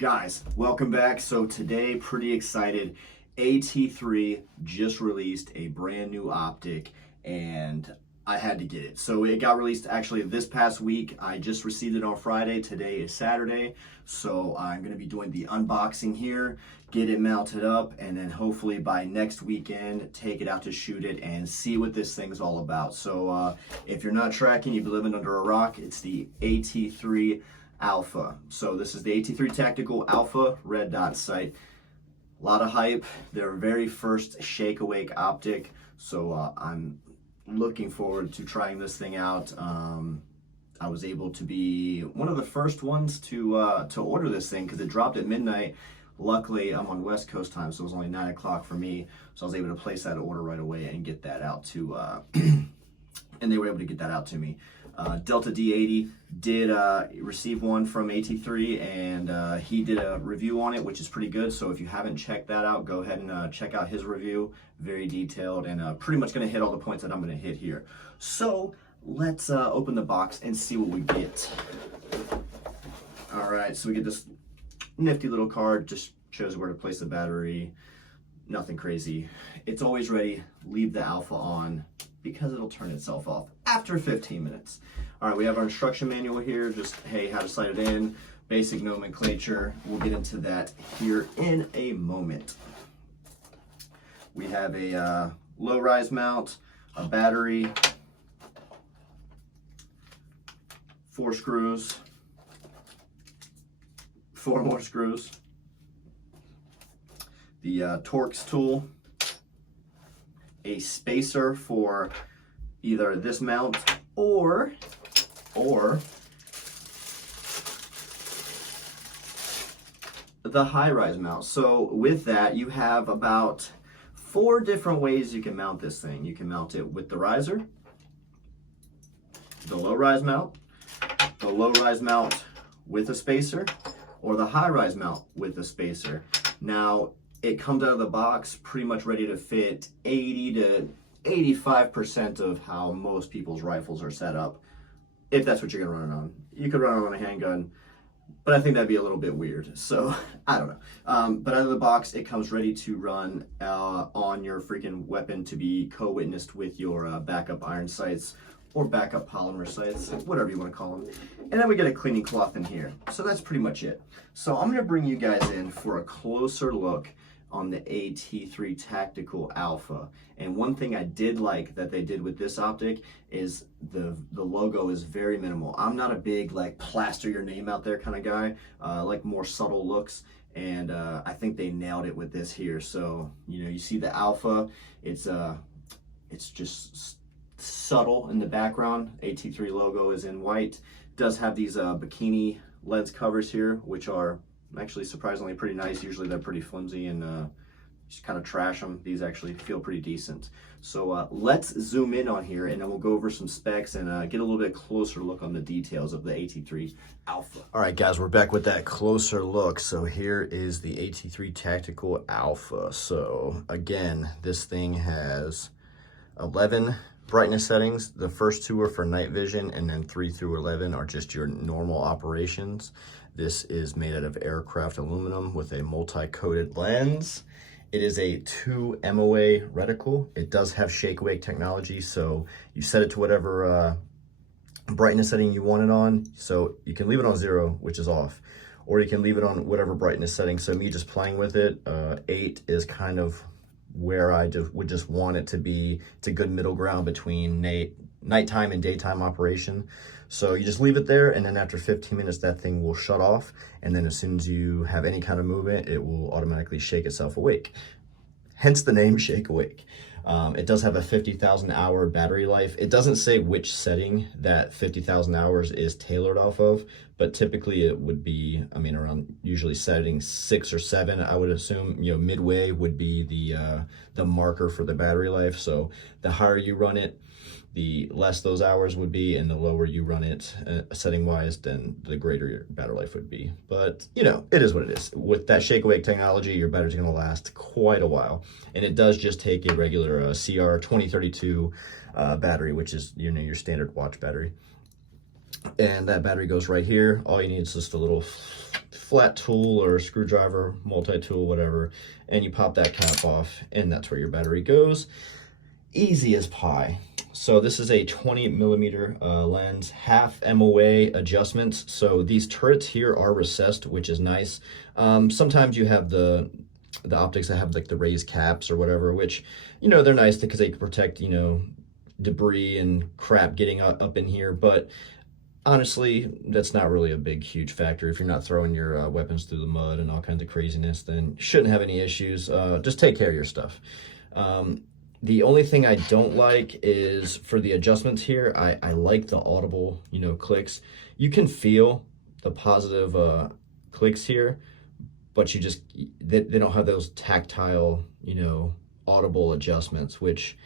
Guys, welcome back. So today, pretty excited. AT3 just released a brand new optic and I had to get it. So it got released actually this past week. I just received it on Friday. Today is Saturday. So I'm going to be doing the unboxing here, get it mounted up, and then hopefully by next weekend, take it out to shoot it and see what this thing's all about. So if you're not tracking, you've been living under a rock, it's the AT3 Alpha. So this is the AT3 Tactical Alpha red dot sight. A lot of hype. Their very first shake awake optic. So I'm looking forward to trying this thing out. I was able to be one of the first ones to order this thing because it dropped at midnight. Luckily, I'm on West Coast time, so it was only 9 o'clock for me. So I was able to place that order right away and get that out to, and they were able to get that out to me. Delta D80 did receive one from AT3, and he did a review on it, which is pretty good. So if you haven't checked that out, go ahead and check out his review. Very detailed and pretty much going to hit all the points that I'm going to hit here. So let's open the box and see what we get. All right, so we get this nifty little card, just shows where to place the battery. Nothing crazy. It's always ready. Leave the Alpha on because it'll turn itself off after 15 minutes. All right, we have our instruction manual here, just, hey, how to sight it in, basic nomenclature. We'll get into that here in a moment. We have a low-rise mount, a battery, 4 screws, 4 more screws, the Torx tool, a spacer for either this mount or the high-rise mount. So with that, you have about 4 different ways you can mount this thing. You can mount it with the riser, the low-rise mount, the low-rise mount with a spacer, or the high-rise mount with a spacer. Now, it comes out of the box pretty much ready to fit 80 to 85% of how most people's rifles are set up, if that's what you're gonna run it on. You could run it on a handgun, but I think that'd be a little bit weird, so I don't know. But out of the box, it comes ready to run on your freaking weapon to be co-witnessed with your backup iron sights or backup polymer sights, whatever you want to call them. And then we get a cleaning cloth in here. So that's pretty much it. So I'm gonna bring you guys in for a closer look on the AT3 Tactical Alpha. And one thing I did like that they did with this optic is the logo is very minimal. I'm not a big like plaster your name out there kind of guy. I like more subtle looks, and I think they nailed it with this here. So you know, you see the Alpha, it's just subtle in the background. AT3 logo is in white. It does have these bikini lens covers here, which are actually surprisingly pretty nice. Usually they're pretty flimsy and just kind of trash them. These actually feel pretty decent. So let's zoom in on here and then we'll go over some specs and get a little bit closer look on the details of the AT3 Alpha. All right, guys, we're back with that closer look. So here is the AT3 Tactical Alpha. So again, this thing has 11 brightness settings. The first 2 are for night vision, and then 3 through 11 are just your normal operations. This is made out of aircraft aluminum with a multi-coated lens. It is a 2 MOA reticle. It does have shake awake technology, so you set it to whatever brightness setting you want it on. So you can leave it on 0, which is off, or you can leave it on whatever brightness setting. So me just playing with it, 8 is kind of where I would just want it to be. It's a good middle ground between nighttime and daytime operation. So you just leave it there, and then after 15 minutes, that thing will shut off. And then as soon as you have any kind of movement, it will automatically shake itself awake. Hence the name Shake Awake. It does have a 50,000 hour battery life. It doesn't say which setting that 50,000 hours is tailored off of, but typically it would be, I mean, around usually setting 6 or 7, I would assume. You know, midway would be the marker for the battery life. So the higher you run it, the less those hours would be, and the lower you run it setting wise, then the greater your battery life would be. But you know, it is what it is. With that shake awake technology, your battery's going to last quite a while, and it does just take a regular CR 2032 battery, which is, you know, your standard watch battery. and that battery goes right here. All you need is just a little flat tool or screwdriver, multi-tool, whatever, and you pop that cap off, and that's where your battery goes. Easy as pie. So this is a 20mm lens, half MOA adjustments. So these turrets here are recessed, which is nice. Sometimes you have the optics that have like the raised caps or whatever, which, you know, they're nice because they can protect, you know, debris and crap getting up in here. But honestly, that's not really a big, huge factor. If you're not throwing your weapons through the mud and all kinds of craziness, then you shouldn't have any issues. Just take care of your stuff. The only thing I don't like is for the adjustments here, I like the audible, you know, clicks. You can feel the positive clicks here, but you just, they don't have those tactile, you know, audible adjustments, which,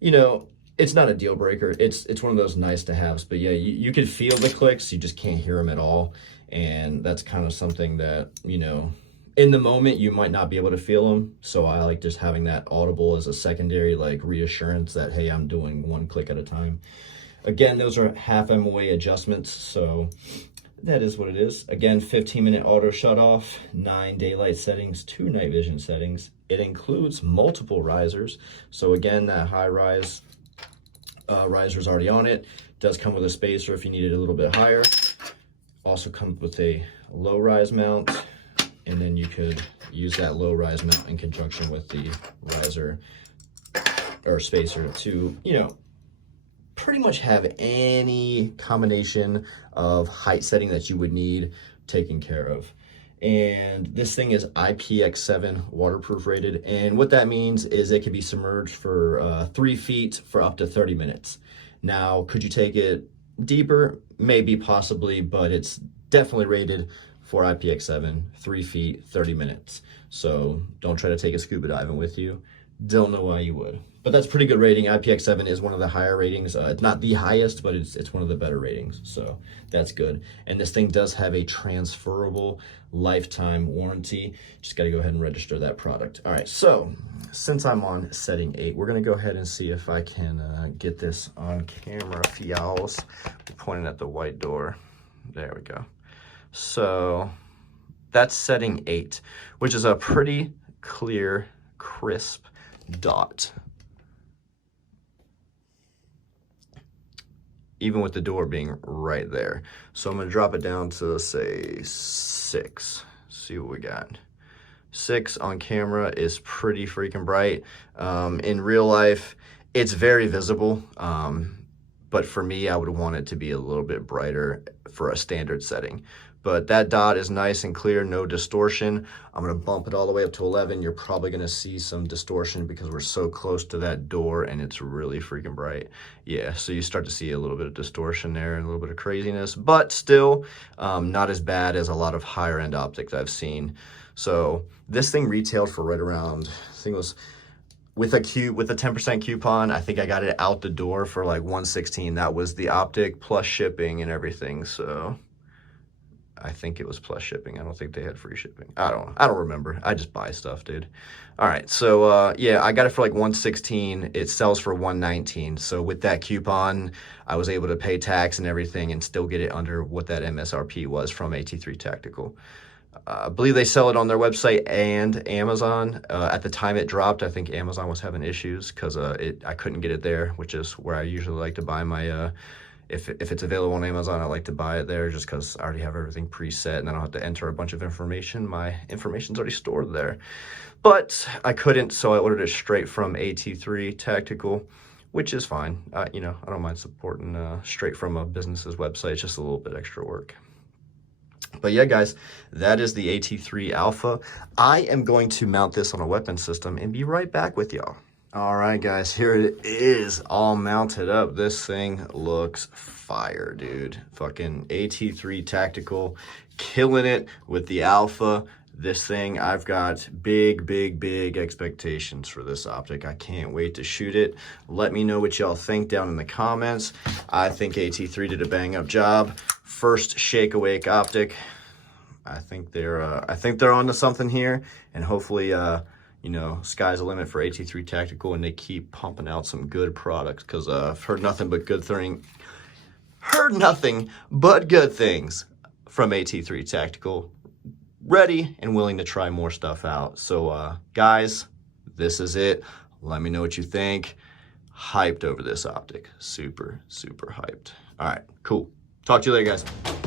you know, it's not a deal breaker. It's one of those nice to haves, but yeah, you could feel the clicks, you just can't hear them at all. And that's kind of something that, you know, in the moment you might not be able to feel them. So I like just having that audible as a secondary like reassurance that, hey, I'm doing one click at a time. Again, those are half MOA adjustments, so that is what it is. Again, 15-minute auto shut off, 9 daylight settings, 2 night vision settings. It includes multiple risers. So again, that high rise riser is already on it. Does come with a spacer if you need it a little bit higher. Also comes with a low rise mount, and then you could use that low rise mount in conjunction with the riser or spacer to, you know, pretty much have any combination of height setting that you would need taken care of. And this thing is IPX7 waterproof rated, and what that means is it can be submerged for 3 feet for up to 30 minutes. Now, could you take it deeper? Maybe, possibly, but it's definitely rated for IPX7, 3 feet, 30 minutes. So don't try to take a scuba diving with you. Don't know why you would. But that's pretty good rating. IPX7 is one of the higher ratings. It's not the highest, but it's one of the better ratings. So that's good. And this thing does have a transferable lifetime warranty. Just got to go ahead and register that product. All right, so since I'm on setting 8, we're going to go ahead and see if I can get this on camera for y'all. Pointing at the white door. There we go. So that's setting 8, which is a pretty clear, crisp dot. Even with the door being right there. So I'm gonna drop it down to, say, 6. See what we got. 6 on camera is pretty freaking bright. In real life, it's very visible. But for me, I would want it to be a little bit brighter for a standard setting. But that dot is nice and clear, no distortion. I'm gonna bump it all the way up to 11. You're probably gonna see some distortion because we're so close to that door and it's really freaking bright. Yeah, so you start to see a little bit of distortion there and a little bit of craziness, but still not as bad as a lot of higher end optics I've seen. So this thing retailed for right around, I think it was, with a 10% coupon, I think I got it out the door for like $116. That was the optic plus shipping and everything. So I think it was plus shipping. I don't think they had free shipping. I don't remember. I just buy stuff, dude. All right, so yeah, I got it for like $116. It sells for $119. So with that coupon, I was able to pay tax and everything and still get it under what that MSRP was from AT3 Tactical. I believe they sell it on their website and Amazon. At the time it dropped, I think Amazon was having issues because I couldn't get it there, which is where I usually like to buy my, if it's available on Amazon, I like to buy it there just because I already have everything preset and I don't have to enter a bunch of information. My information's already stored there. But I couldn't, so I ordered it straight from AT3 Tactical, which is fine. You know, I don't mind supporting straight from a business's website. It's just a little bit extra work. But yeah, guys, that is the AT3 Alpha. I am going to mount this on a weapon system and be right back with y'all. All right, guys, here it is all mounted up. This thing looks fire, dude. Fucking AT3 Tactical, killing it with the Alpha. This thing, I've got big expectations for this optic. I can't wait to shoot it. Let me know what y'all think down in the comments. I think AT3 did a bang up job. First shake awake optic. I think they're onto something here, and hopefully you know, sky's the limit for AT3 Tactical, and they keep pumping out some good products because I've heard nothing but good heard nothing but good things from AT3 Tactical. Ready and willing to try more stuff out. So guys, this is it. Let me know what you think. Hyped over this optic. Super, super hyped. All right, cool. Talk to you later, guys.